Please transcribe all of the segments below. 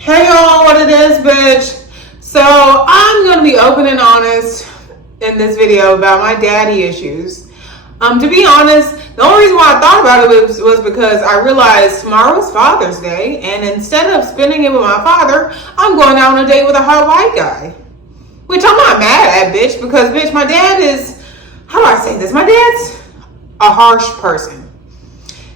Hey y'all, what it is, bitch. So I'm gonna be open and honest in this video about my daddy issues. To be honest, the only reason why I thought about it was because I realized tomorrow's Father's Day, and instead of spending it with my father, I'm going out on a date with a hot white guy. Which I'm not mad at, bitch, because bitch, my dad is, how do I say this? My dad's a harsh person.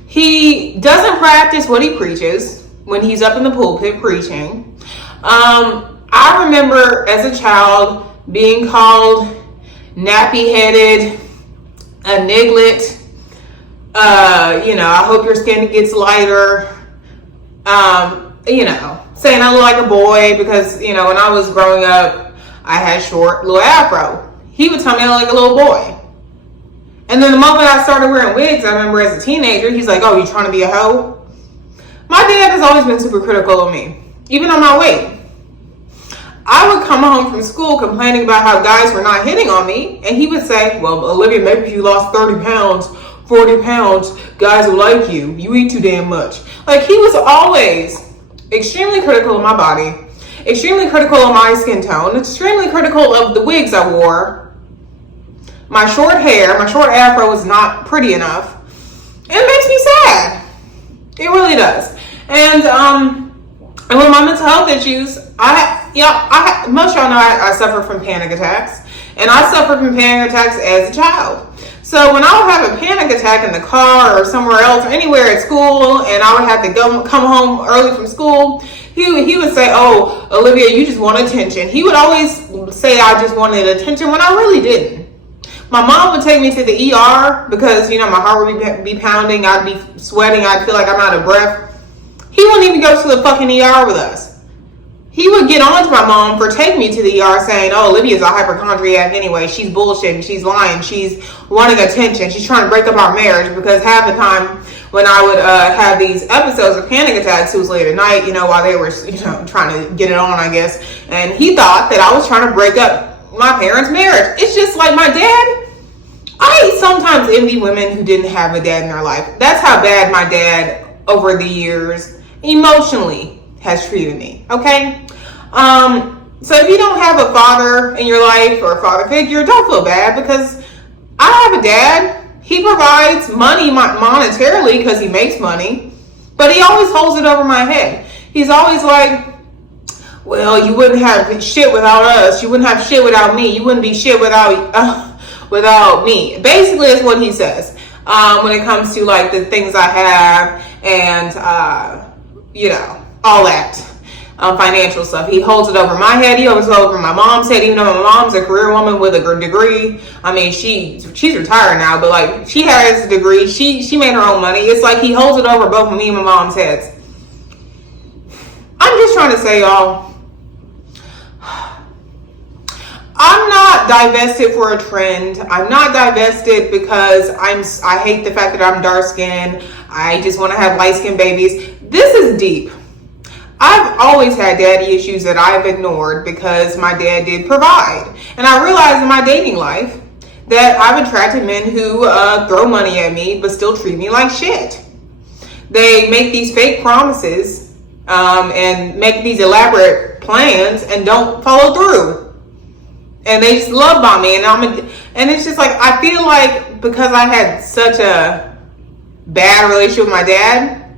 He doesn't practice what he preaches when he's up in the pulpit preaching. I remember as a child being called nappy-headed, a niglet, I hope your skin gets lighter, saying I look like a boy because, when I was growing up, I had short little afro. He would tell me I look like a little boy. And then the moment I started wearing wigs, I remember as a teenager, he's like, oh, you trying to be a hoe? My dad has always been super critical of me, even on my weight. I would come home from school complaining about how guys were not hitting on me, and he would say, well, Olivia, maybe if you lost 30 pounds, 40 pounds, guys will like you. You eat too damn much. Like, he was always extremely critical of my body, extremely critical of my skin tone, extremely critical of the wigs I wore. My short hair, my short afro was not pretty enough. It makes me sad. It really does. And with my mental health issues, most of y'all know I suffer from panic attacks. And I suffered from panic attacks as a child. So when I would have a panic attack in the car or somewhere else, or anywhere at school, and I would have to come home early from school, he would say, oh, Olivia, you just want attention. He would always say I just wanted attention when I really didn't. My mom would take me to the ER because, my heart would be pounding. I'd be sweating. I'd feel like I'm out of breath. He wouldn't even go to the fucking ER with us. He would get on to my mom for taking me to the ER saying, oh, Olivia's a hypochondriac anyway. She's bullshitting. She's lying. She's wanting attention. She's trying to break up our marriage because half the time when I would have these episodes of panic attacks, it was late at night, while they were, trying to get it on, I guess. And he thought that I was trying to break up my parents' marriage. It's just like my dad. I sometimes envy women who didn't have a dad in their life. That's how bad my dad, over the years, emotionally has treated me. Okay? So if you don't have a father in your life or a father figure, don't feel bad because I have a dad. He provides money monetarily because he makes money, but he always holds it over my head. He's always like, well, you wouldn't have shit without us. You wouldn't have shit without me. You wouldn't be shit without me. Basically, is what he says when it comes to like the things I have and all that financial stuff. He holds it over my head. He holds it over my mom's head. Even though my mom's a career woman with a degree. I mean, she's retired now, but like she has a degree. She made her own money. It's like he holds it over both me and my mom's heads. I'm just trying to say, y'all, I'm not divested for a trend. I'm not divested because I hate the fact that I'm dark skinned. I just want to have light skinned babies. This is deep. I've always had daddy issues that I've ignored because my dad did provide. And I realized in my dating life that I've attracted men who throw money at me but still treat me like shit. They make these fake promises and make these elaborate plans and don't follow through. And they just love bomb me, and it's just like I feel like because I had such a bad relationship with my dad,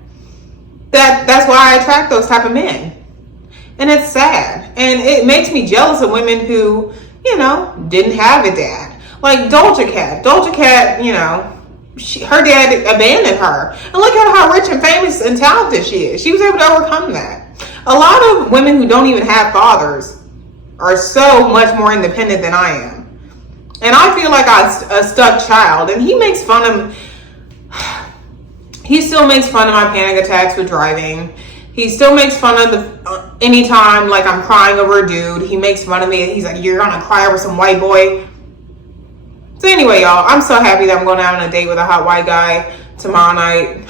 that's why I attract those type of men, and it's sad, and it makes me jealous of women who didn't have a dad, like Doja Cat. Her dad abandoned her, and look at how rich and famous and talented she is. She was able to overcome that. A lot of women who don't even have fathers are so much more independent than I am. And I feel like a stuck child. And he still makes fun of my panic attacks with driving. He still makes fun of anytime like I'm crying over a dude. He makes fun of me. He's like, you're gonna cry over some white boy. So anyway, y'all, I'm so happy that I'm going out on a date with a hot white guy tomorrow night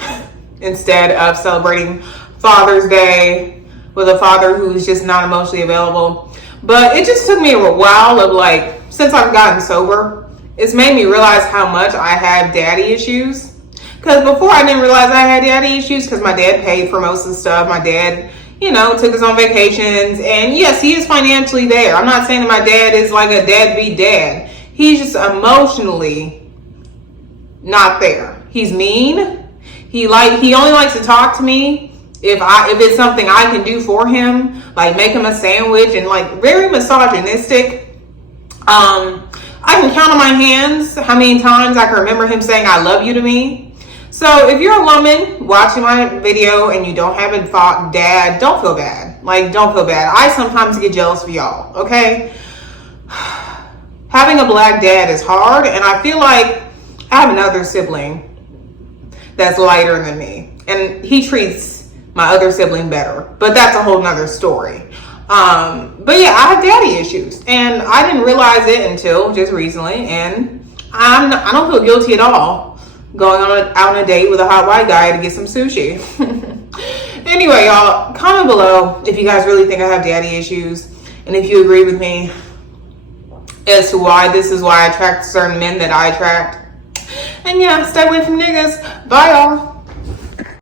instead of celebrating Father's Day with a father who's just not emotionally available. But it just took me a while of like, since I've gotten sober, it's made me realize how much I have daddy issues. Because before I didn't realize I had daddy issues because my dad paid for most of the stuff. My dad, you know, took us on vacations. And yes, he is financially there. I'm not saying that my dad is like a deadbeat dad. He's just emotionally not there. He's mean. He only likes to talk to me if it's something I can do for him, like make him a sandwich, and like very misogynistic. I can count on my hands how many times I can remember him saying I love you to me. So if you're a woman watching my video and you don't have a dad, don't feel bad. Like, don't feel bad. I sometimes get jealous of y'all, okay? Having a black dad is hard, and I feel like I have another sibling that's lighter than me, and he treats my other sibling better, but that's a whole nother story. But yeah, I have daddy issues, and I didn't realize it until just recently, and I don't feel guilty at all going out on a date with a hot white guy to get some sushi. Anyway, y'all, comment below if you guys really think I have daddy issues, and if you agree with me as to why this is why I attract certain men that I attract. And yeah, stay away from niggas. Bye, y'all.